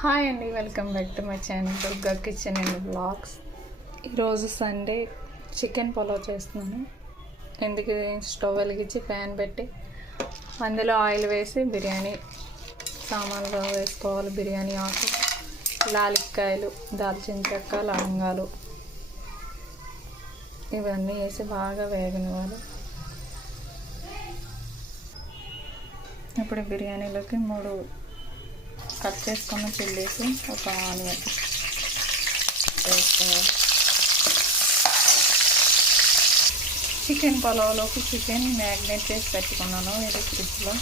Hi అండి, welcome back to my channel Durga kitchen and blogs. ఈరోజు Sunday chicken pulao చేస్తున్నాను. ఎందుకు స్టవ్ వెలిగించి ప్యాన్ పెట్టి అందులో ఆయిల్ వేసి బిర్యానీ సామాన్లు వేసుకోవాలి. బిర్యానీ ఆకు, లాలిక్కాయలు, దాల్చిన చెక్క, లవంగాలు ఇవన్నీ వేసి బాగా వేగనివ్వాలి. ఇప్పుడు బిర్యానీలోకి 3 కట్ చేసుకున్న చిల్లీస్, ఒక ఆనియన్ వేసుకోవాలి. చికెన్ పులావ్లోకి చికెన్ మ్యాగ్నేట్ చేసి పెట్టుకున్నాను. ఇది ఫ్రిడ్జ్లో.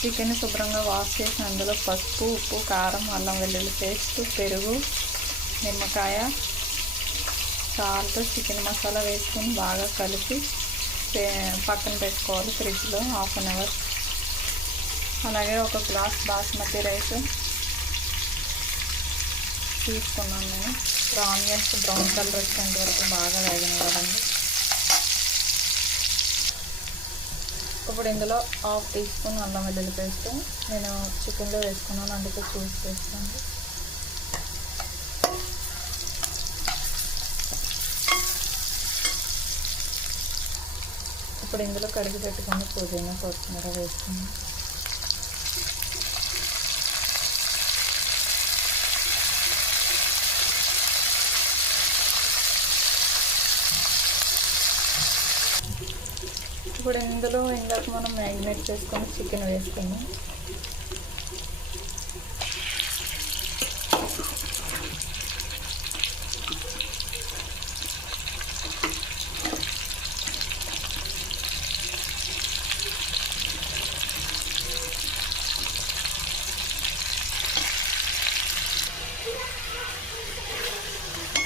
చికెన్ శుభ్రంగా వాష్ చేసి అందులో పసుపు, ఉప్పు, కారం, అల్లం వెల్లుల్లి పేస్ట్, పెరుగు, నిమ్మకాయ, సాల్ట్, చికెన్ మసాలా వేసుకొని బాగా కలిపి పక్కన పెట్టుకోవాలి ఫ్రిడ్జ్లో హాఫ్ అన్ అవర్. అలాగే ఒక గ్లాస్ బాస్మతి రైస్ తీసుకున్నాను నేను. ఆనియన్స్ బ్రౌన్ కలర్ వచ్చేంత వరకు బాగా వేగనివ్వాలండి. ఇప్పుడు ఇందులో 1/2 టీ స్పూన్ అల్లం వెల్లుల్లి పేస్ట్ నేను చికెన్లో వేసుకున్నాను, అందుకే చూసి వేస్తాను. ఇప్పుడు ఇందులో కడిగి పెట్టుకుని పుదీనా, కొత్తిమీర వేసుకున్నాను. ఇప్పుడు ఇందులో ఇందాక మనం మ్యాగ్నేట్ చేసుకొని చికెన్ వేసుకున్నాం.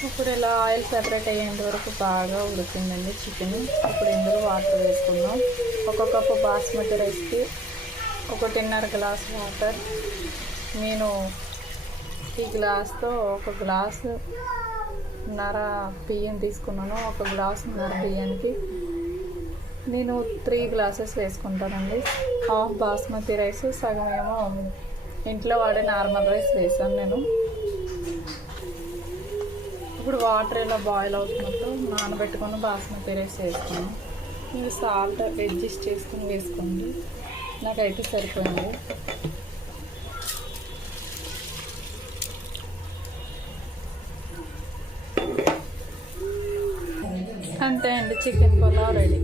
ఇప్పుడు ఇలా ఆయిల్ సెపరేట్ అయ్యేంత వరకు బాగా ఉడికిందండి చికెన్. ఇప్పుడు ఇందులో వాటర్ వేసుకుందాం. 1 కప్పు బాస్మతి రైస్కి 1.5 గ్లాస్ వాటర్. నేను ఈ గ్లాస్తో 1 గ్లాసు నర బియ్యం తీసుకున్నాను. 1 గ్లాసున్నర బియ్యానికి నేను 3 గ్లాసెస్ వేసుకుంటానండి. హాఫ్ బాస్మతి రైస్, సగం ఏమో ఇంట్లో వాడే నార్మల్ రైస్ వేసాను నేను. ఇప్పుడు వాటర్ ఇలా బాయిల్ అవుతున్నప్పుడు నానబెట్టుకొని బాస్మతి రైస్ వేసుకున్నాను. మీరు సాల్ట్ అడ్జస్ట్ చేసుకుని వేసుకోండి, నాకైతే సరిపోయింది. అంతే అండి, చికెన్ పులావ్ రెడీ.